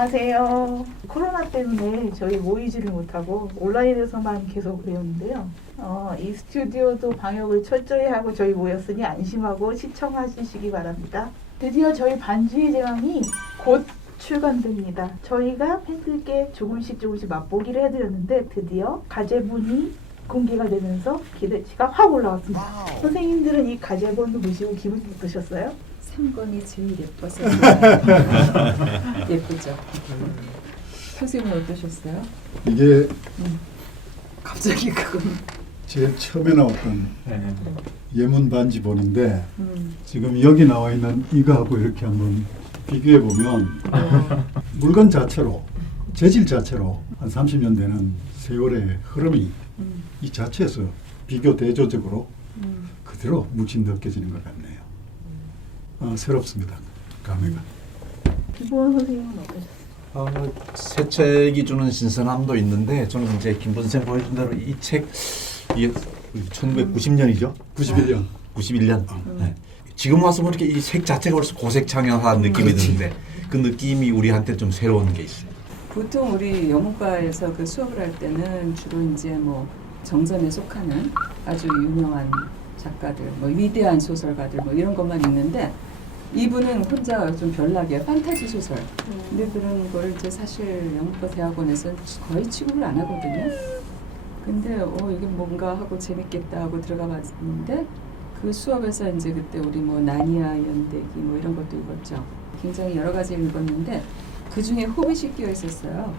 안녕하세요. 코로나 때문에 저희 모이지를 못하고 온라인에서만 계속 배웠는데요. 이 스튜디오도 방역을 철저히 하고 저희 모였으니 안심하고 시청하시기 바랍니다. 드디어 저희 반주의 제왕이 곧 출간됩니다. 저희가 팬들께 조금씩 맛보기를 해드렸는데 드디어 가제본이 공개가 되면서 기대치가 확 올라왔습니다. 와우. 선생님들은 이 가제본을 보시고 기분이 어떠셨어요? 3권이 제일 예뻤어요. 예쁘죠? 선생님은 어떠셨어요? 이게 갑자기 그건 제일 처음에 나왔던 예문 반지본인데 지금 여기 나와 있는 이거하고 이렇게 한번 비교해 보면 물건 자체로 재질 자체로 한 30년 되는 세월의 흐름이 이 자체에서 비교 대조적으로 그대로 묻힌 느껴지는 것 같네요. 새롭습니다. 감회가. 비보원 선생님은 어떠셨어요? 새 책이 주는 신선함도 있는데 저는 이제 김 선생 보여준 대로 이 책 이게 1990년이죠? 91년. 91년. 네. 지금 와서 보니까 이 책 자체가 벌써 고색창연한 느낌이 드는데 그 느낌이 우리한테 좀 새로운 게 있어요. 보통 우리 영문과에서 그 수업을 할 때는 주로 이제 뭐 정전에 속하는 아주 유명한 작가들, 뭐 위대한 소설가들 뭐 이런 것만 읽는데 이분은 혼자 좀 별나게 판타지 소설. 근데 그런 걸 이제 사실 영문과 대학원에서는 거의 취급을 안 하거든요. 근데 이게 뭔가 하고 재밌겠다 하고 들어가 봤는데 그 수업에서 이제 그때 우리 뭐 나니아 연대기 뭐 이런 것도 읽었죠. 굉장히 여러 가지 읽었는데 그 중에 호빗이 끼어 있었어요.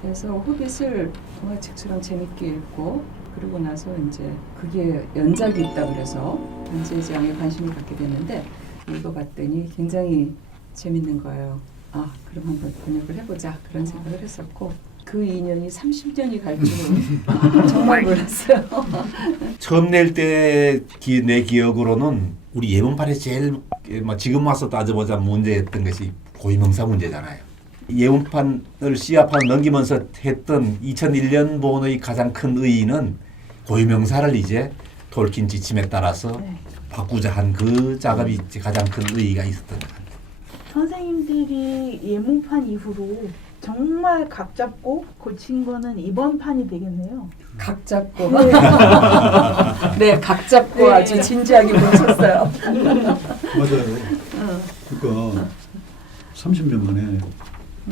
그래서 호빗을 정말 책처럼 재밌게 읽고 그러고 나서 이제 그게 연작이 있다 그래서 반지의 제왕에 관심을 갖게 됐는데 읽어봤더니 굉장히 재밌는 거예요. 그럼 한번 번역을 해보자 그런 생각을 했었고 그 인연이 30년이 갈 줄은 정말 몰랐어요. 처음 낼 때 내 기억으로는 우리 예문판에 제일 지금 와서 따져보자 문제였던 것이 고유명사 문제잖아요. 예문판을 시합판 넘기면서 했던 2001년 본의 가장 큰 의의는 고유명사를 이제 톨킨 지침에 따라서 바꾸자 한 그 작업이 가장 큰 의의가 있었던 것 같아요. 선생님들이 예문판 이후로 정말 각 잡고 고친 거는 이번 판이 되겠네요. 각 잡고 네, 각 잡고 아주 진지하게 고쳤어요. 맞아요. 그러니까 30년 만에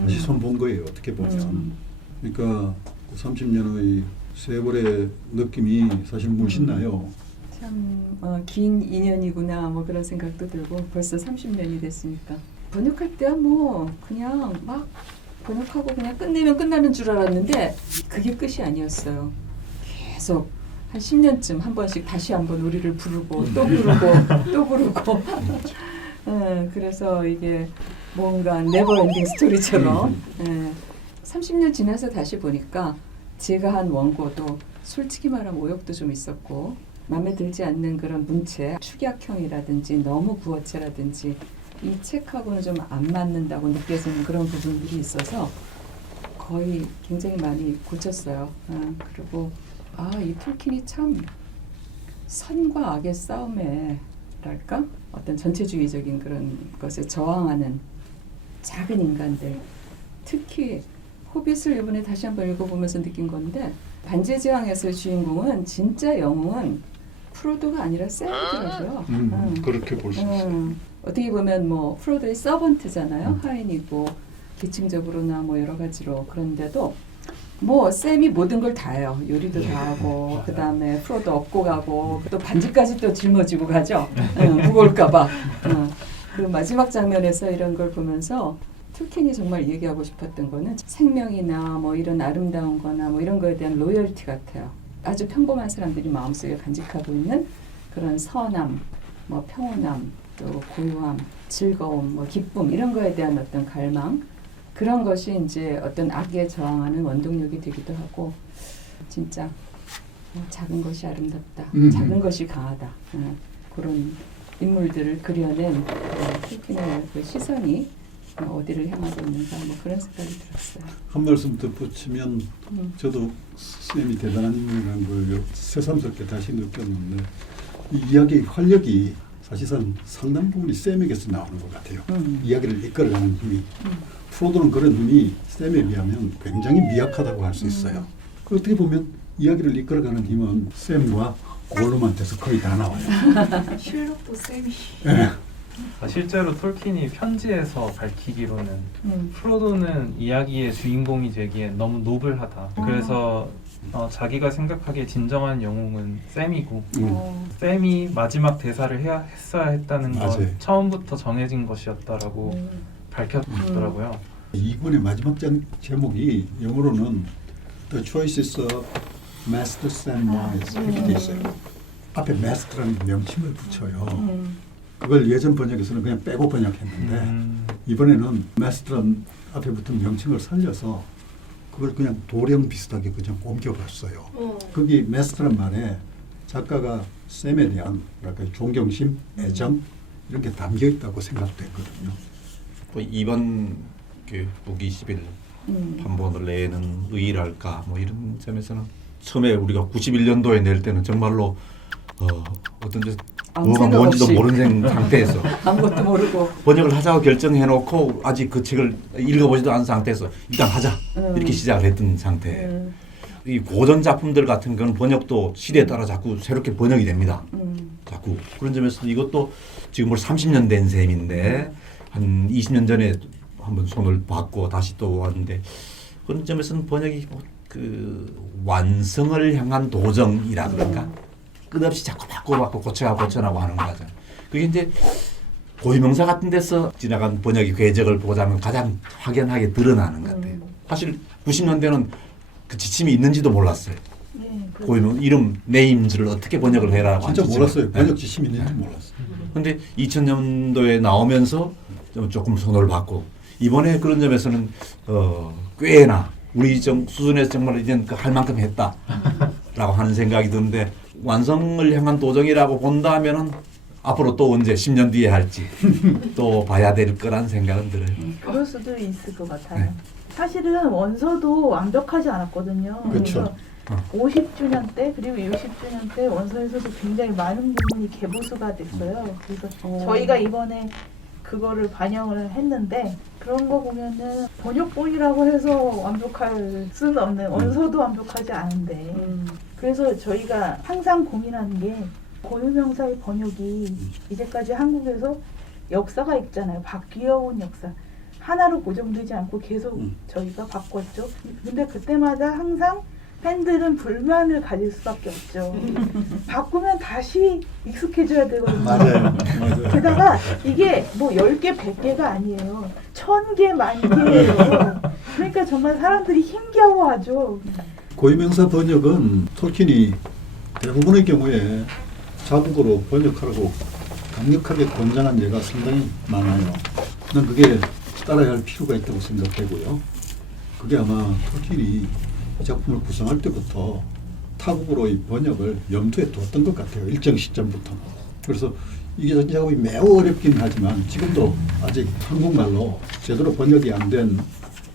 다시 손본 거예요. 어떻게 보면. 그러니까 30년의 세월의 느낌이 사실 물씬 나요. 참 긴 인연이구나 뭐 그런 생각도 들고 벌써 30년이 됐으니까 번역할 때야 뭐 그냥 막 번역하고 그냥 끝내면 끝나는 줄 알았는데 그게 끝이 아니었어요. 계속 한 10년쯤 한 번씩 다시 한번 우리를 부르고 또 부르고 또 부르고 그래서 이게 뭔가 네버엔딩 스토리처럼 30년 지나서 다시 보니까 제가 한 원고도 솔직히 말하면 오역도 좀 있었고 마음에 들지 않는 그런 문체, 축약형이라든지 너무 구어체라든지 이 책하고는 좀 안 맞는다고 느껴지는 그런 부분들이 있어서 거의 굉장히 많이 고쳤어요. 그리고 이 톨킨이 참 선과 악의 싸움에랄까? 어떤 전체주의적인 그런 것에 저항하는 작은 인간들, 특히 호빗을 이번에 다시 한번 읽어보면서 느낀 건데 반지의 제왕에서의 주인공은 진짜 영웅은 프로도가 아니라 샘이더라고요. 그렇게 볼 수 있어요. 어떻게 보면 뭐 프로도의 서번트잖아요. 하인이고 계층적으로나 뭐 여러 가지로 그런데도 뭐 샘이 모든 걸 다 해요. 요리도 다 하고 그 다음에 프로도 업고 가고 또 반지까지 또 짊어지고 가죠. 무거울까봐. 그 마지막 장면에서 이런 걸 보면서 톨킨이 정말 얘기하고 싶었던 거는 생명이나 뭐 이런 아름다운 거나 뭐 이런 거에 대한 로열티 같아요. 아주 평범한 사람들이 마음속에 간직하고 있는 그런 선함, 뭐 평온함, 또 고요함, 즐거움, 뭐 기쁨 이런 거에 대한 어떤 갈망 그런 것이 이제 어떤 악에 저항하는 원동력이 되기도 하고 진짜 작은 것이 아름답다, 작은 것이 강하다 그런 인물들을 그려낸 톨킨의 그 시선이 어디를 향하고 있는가 뭐 그런 생각이 들었어요. 한 말씀 덧붙이면 저도 쌤이 대단한 인물이라는 걸 새삼스럽게 다시 느꼈는데 이 이야기의 활력이 사실상 상당 부분이 쌤에게서 나오는 것 같아요. 이야기를 이끌어가는 힘이 프로도는 그런 힘이 샘에 비하면 굉장히 미약하다고 할 수 있어요. 그 어떻게 보면 이야기를 이끌어가는 힘은 샘과 골룸한테서 거의 다 나와요. 슐록도 쌤이. 예. 실제로 톨킨이 편지에서 밝히기로는 프로도는 이야기의 주인공이 되기에 너무 노블하다. 그래서 자기가 생각하기에 진정한 영웅은 샘이고 샘이 마지막 대사를 했어야 했다는 건 맞아요. 처음부터 정해진 것이었다라고 밝혔더라고요. 2권의 마지막 제목이 영어로는 The Choices of Master Sam Wise 이렇게 돼 있어요. 앞에 Master라는 명칭을 붙여요. 그걸 예전 번역에서는 그냥 빼고 번역했는데 이번에는 Master란 앞에 붙은 명칭을 살려서 그걸 그냥 도령 비슷하게 그냥 옮겨봤어요. 거기 Master란 말에 작가가 샘에 대한 뭐랄까 존경심, 애정 이런 게 담겨 있다고 생각됐거든요. 뭐 이번 그 북 20일 판본을 내는 의의랄까 뭐 이런 점에서는 처음에 우리가 91년도에 낼 때는 정말로 어떤 아무 뭐가 생각 뭔지도 없이. 모르는 상태에서 아무것도 모르고 번역을 하자고 결정해놓고 아직 그 책을 읽어보지도 않은 상태에서 일단 하자 이렇게 시작을 했던 상태예요. 이 고전 작품들 같은 건 번역도 시대에 따라 자꾸 새롭게 번역이 됩니다. 자꾸 그런 점에서 이것도 지금 벌써 30년 된 셈인데 한 20년 전에 한번 손을 받고 다시 또 왔는데 그런 점에서는 번역이 그 완성을 향한 도정이라 그런가 끝없이 자꾸 바꿔 고쳐나고 하는 거죠. 그게 이제 고유명사 같은 데서 지나간 번역의 궤적을 보자면 가장 확연하게 드러나는 것 같아요. 사실 90년대는 그 지침이 있는지도 몰랐어요. 고유명 이름 네임즈를 어떻게 번역을 해라고 진짜 한 몰랐어요. 지침을. 번역 지침이 있는지 몰랐어요. 근데 2000년도에 나오면서 조금 손을 받고 이번에 그런 점에서는 꽤나 우리 수준에서 정말 이제 할 만큼 했다라고 하는 생각이 드는데 완성을 향한 도정이라고 본다면은 앞으로 또 언제 10년 뒤에 할지 또 봐야 될 거란 생각은 들어요. 그럴 수도 있을 것 같아요. 네. 사실은 원서도 완벽하지 않았거든요. 그렇죠. 50주년 때 그리고 60주년 때 원서에서도 굉장히 많은 부분이 개보수가 됐어요. 그래서 저희가 이번에 그거를 반영을 했는데 그런 거 보면은 번역본이라고 해서 완벽할 수는 없는 원서도 완벽하지 않은데 그래서 저희가 항상 고민하는 게 고유명사의 번역이 이제까지 한국에서 역사가 있잖아요. 바뀌어온 역사. 하나로 고정되지 않고 계속 저희가 바꿨죠. 근데 그때마다 항상 팬들은 불만을 가질 수밖에 없죠. 바꾸면 다시 익숙해져야 되거든요. 맞아요. 게다가 이게 뭐 10개, 100개가 아니에요. 1000개, 10,000개예요. 그러니까 정말 사람들이 힘겨워하죠. 고유명사 번역은 톨킨이 대부분의 경우에 자국어로 번역하라고 강력하게 권장한 예가 상당히 많아요. 난 그게 따라야 할 필요가 있다고 생각되고요. 그게 아마 톨킨이 이 작품을 구성할 때부터 타국어로의 번역을 염두에 뒀던 것 같아요. 일정 시점부터. 그래서 이게 작업이 매우 어렵긴 하지만 지금도 아직 한국말로 제대로 번역이 안 된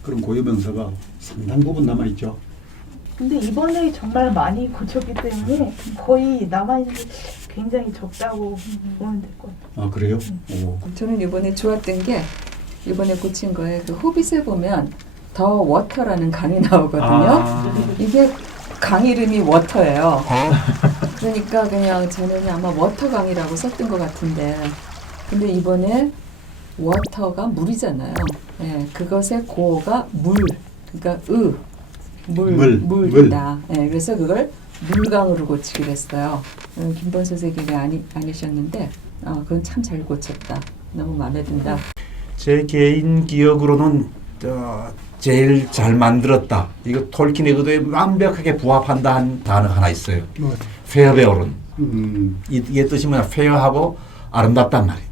그런 고유명사가 상당 부분 남아있죠. 근데 이번에 정말 많이 고쳤기 때문에 거의 남아있는 게 굉장히 적다고 보면 될 것 같아요. 아 그래요? 오. 저는 이번에 좋았던 게 이번에 고친 거에 그 호빗에 보면 더 워터라는 강이 나오거든요. 이게 강 이름이 워터예요. 그러니까 그냥 저는 아마 워터 강이라고 썼던 것 같은데 근데 이번에 워터가 물이잖아요. 예, 그것의 고가 물, 그러니까 물이다. 예, 그래서 그걸 물강으로 고치기로 했어요. 김범 선생님이 아니셨는데 그건 참 잘 고쳤다. 너무 마음에 든다. 제 개인 기억으로는 제일 잘 만들었다. 이거 톨킨의 의도에 완벽하게 부합한다 한 단어가 하나 있어요. 페어베어룬. 이게 뜻이 뭐냐? 페어하고 아름답단 말이에요.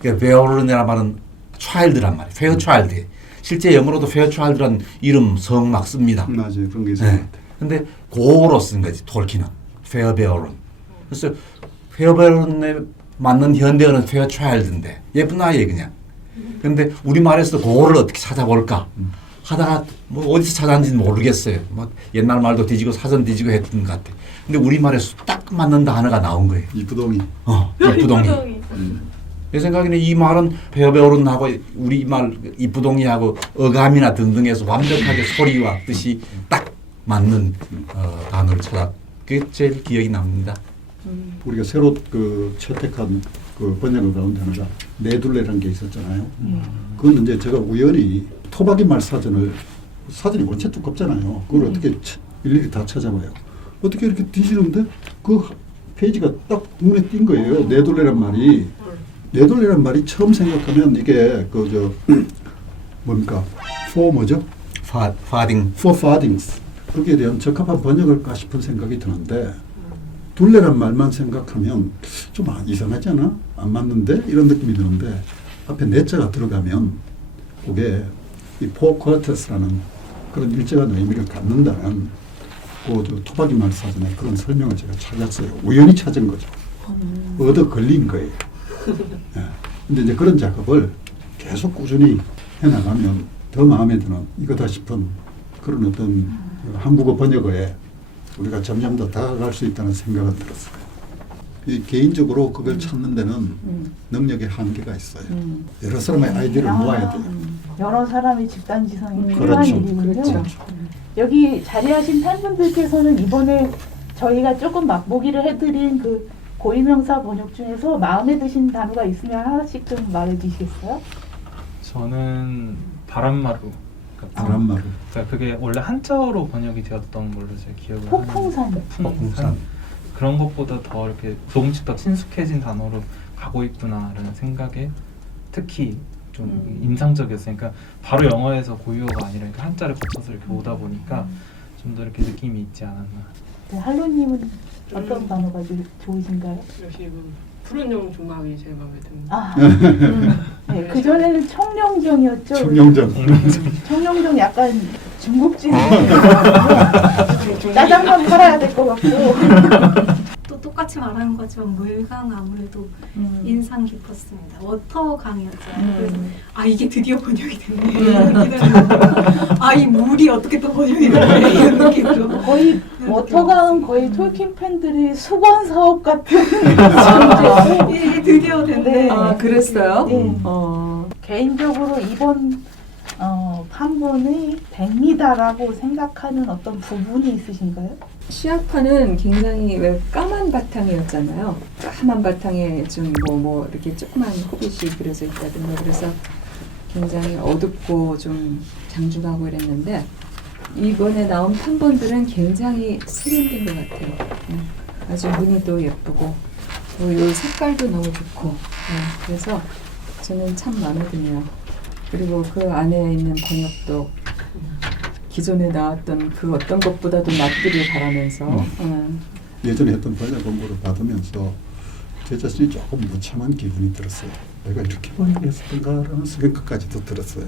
그러니까 베어룬이라는 말은 차일드란 말이에요. 페어 차일드. 실제 영어로도 페어 차일드란 이름 성 막 씁니다. 맞아요. 그런 게 있어요. 네. 근데 고로 쓴 거지 톨킨은. 페어베어룬. 그래서 페어베어룬에 맞는 현대어는 페어 차일드인데 예쁜 아이예요 그냥. 근데 우리말에서도 그거를 어떻게 찾아볼까 하다가 뭐 어디서 찾았는지 모르겠어요. 뭐 옛날 말도 뒤지고 사전 뒤지고 했던 것 같아. 근데 우리말에서 딱 맞는 단어가 나온 거예요. 이부동이. 이부동이. 내 생각에는 이 말은 배업의 어른하고 우리 말 이쁘동이하고 어감이나 등등해서 완벽하게 소리와 뜻이 딱 맞는 단어를 찾아. 그게 제일 기억이 납니다. 우리가 새로 그 채택한 그 번역어 가운데 하나가 내둘레라는 게 있었잖아요. 그건 이제 제가 우연히 토박이 말 사전이 원체 두껍잖아요. 그걸 어떻게 일일이 다 찾아봐요. 어떻게 이렇게 뒤지는데 그 페이지가 딱 눈에 띈 거예요. 내둘레란 말이. 내둘레란 말이 처음 생각하면 이게 뭡니까? for 뭐죠? 파딩. for fardings. 거기에 대한 적합한 번역을까 싶은 생각이 드는데 둘레란 말만 생각하면 좀 이상하지 않아? 안 맞는데? 이런 느낌이 드는데 앞에 내자가 들어가면 그게 이 four quarters라는 그런 일정한 의미를 갖는다는 그 토박이 말 사전에 그런 설명을 제가 찾았어요. 우연히 찾은 거죠. 얻어 걸린 거예요. 예. 근데 이제 그런 작업을 계속 꾸준히 해나가면 더 마음에 드는 이거다 싶은 그런 어떤 한국어 번역어에 우리가 점점 더 다가갈 수 있다는 생각은 들었어요. 이 개인적으로 그걸 찾는 데는 능력의 한계가 있어요. 여러 사람의 아이디어를 모아야 돼요. 여러 사람의 집단지성이 필요한 그렇죠. 일이군요. 그렇죠. 여기 자리하신 팬분들께서는 이번에 저희가 조금 맛보기를 해드린 그 고유명사 번역 중에서 마음에 드신 단어가 있으면 하나씩 좀 말해주시겠어요? 저는 바람마루. 바람마루. 그러니까 그게 원래 한자어로 번역이 되었던 걸로 제가 기억을 폭풍산. 하는데 폭풍산. 그런 것보다 더 이렇게 조금씩 더 친숙해진 단어로 가고 있구나라는 생각에 특히 좀 인상적이었어요. 그러니까 바로 영어에서 고유어가 아니라 그러니까 한자를 거쳐서 이렇게 오다 보니까 좀 더 이렇게 느낌이 있지 않았나. 네, 할로님은 어떤 단어가 좋으신가요? 역시 푸른 용 조망이 제일 마음에 듭니다. 아, 네, 그 전에는 청룡정이었죠. 청룡정. 청룡정 약간 중국집 짜장면 팔아야 될 것 같고. 또 똑같이 말하는 거지만 물강 아무래도 인상 깊었습니다. 워터강이었잖아요. 그래서 아 이게 드디어 번역이 됐네. 이 물이 어떻게 또 번역이 됐네 이런 느낌으로. 거의 워터강은 거의 톨킨 팬들이 수건 사업 같은 이게 드디어 됐네. 네. 아, 그랬어요? 네. 어. 개인적으로 이번 판본의 백미다라고 생각하는 어떤 부분이 있으신가요? 시아파는 굉장히 왜 까만 바탕이었잖아요. 까만 바탕에 좀 뭐 이렇게 조그만 호빗이 그려져 있다든가 그래서 굉장히 어둡고 좀 장중하고 이랬는데 이번에 나온 판본들은 굉장히 세련된 것 같아요. 아주 무늬도 예쁘고 이 색깔도 너무 좋고 그래서 저는 참 마음에 드네요. 그리고 그 안에 있는 번역도 기존에 나왔던 그 어떤 것보다도 낫기를 바라면서 예전에 했던 번역 공부를 받으면서 제 자신이 조금 무참한 기분이 들었어요. 내가 이렇게 번역했었던가라는 생각까지도 들었어요.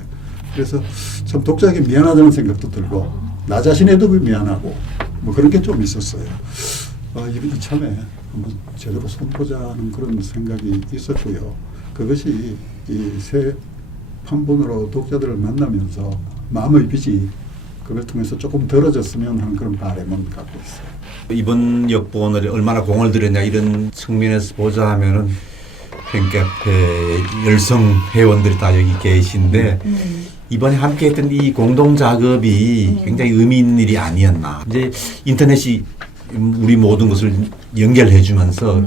그래서 참 독자에게 미안하다는 생각도 들고 나 자신에도 미안하고 뭐 그런 게 좀 있었어요. 이참에 한번 제대로 손보자는 그런 생각이 있었고요. 그것이 이 새 판본으로 독자들을 만나면서 마음의 빚이 그걸 통해서 조금 덜어졌으면 하는 그런 바람은 갖고 있어요. 이번 역본을 얼마나 공을 들였냐 이런 측면에서 보자 하면은 팬카페 열성 회원들이 다 여기 계신데 이번에 함께 했던 이 공동 작업이 굉장히 의미 있는 일이 아니었나. 이제 인터넷이 우리 모든 것을 연결해 주면서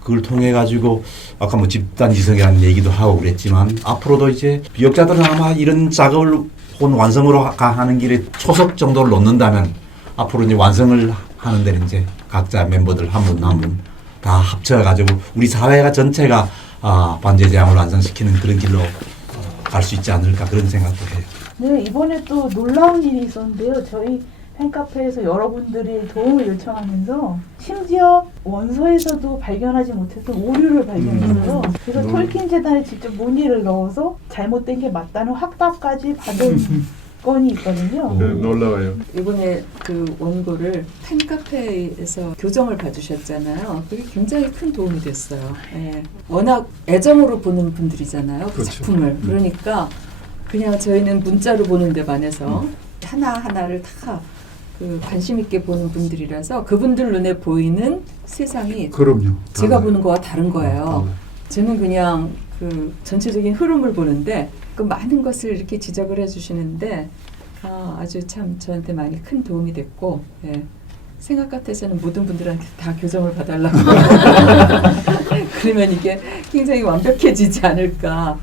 그걸 통해 가지고 아까 뭐 집단 지성이라는 얘기도 하고 그랬지만 앞으로도 이제 비역자들은 아마 이런 작업을 혹은 완성으로 가는 길에 초석 정도를 놓는다면 앞으로 이제 완성을 하는 데는 이제 각자 멤버들 한 분 한 분 다 합쳐가지고 우리 사회가 전체가 반제재앙을 완성시키는 그런 길로 갈 수 있지 않을까 그런 생각도 해요. 네, 이번에 또 놀라운 일이 있었는데요. 저희 팬카페에서 여러분들이 도움을 요청하면서 심지어 원서에서도 발견하지 못했던 오류를 발견했어요. 그래서 톨킨 재단에 직접 문의를 넣어서 잘못된 게 맞다는 확답까지 받은 건이 있거든요. 놀라워요. 이번에 그 원고를 팬카페에서 교정을 봐주셨잖아요. 그게 굉장히 큰 도움이 됐어요. 예. 워낙 애정으로 보는 분들이잖아요. 그 그렇죠. 작품을. 그러니까 그냥 저희는 문자로 보는 데 반해서 하나하나를 다 그 관심 있게 보는 분들이라서 그분들 눈에 보이는 세상이 그럼요. 제가 보는 거와 다른 거예요. 저는 그냥 그 전체적인 흐름을 보는데 그 많은 것을 이렇게 지적을 해주시는데 아주 참 저한테 많이 큰 도움이 됐고 예. 생각 같아서는 모든 분들한테 다 교정을 봐달라고 그러면 이게 굉장히 완벽해지지 않을까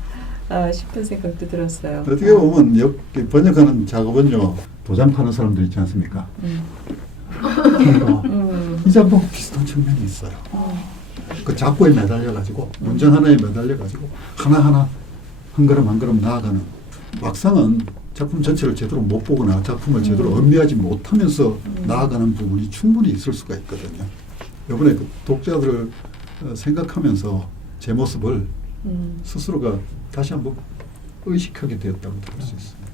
싶은 생각도 들었어요. 어떻게 보면 번역하는 작업은요 도장 파는 사람들 있지 않습니까? 그러니까 이 작업하고 비슷한 측면이 있어요. 그 작고에 매달려가지고 문장 하나에 매달려가지고 하나하나 한 걸음 한 걸음 나아가는 막상은 작품 전체를 제대로 못 보거나 작품을 제대로 음미하지 못하면서 나아가는 부분이 충분히 있을 수가 있거든요. 이번에 그 독자들을 생각하면서 제 모습을 스스로가 다시 한번 의식하게 되었다고 할 수 있습니다.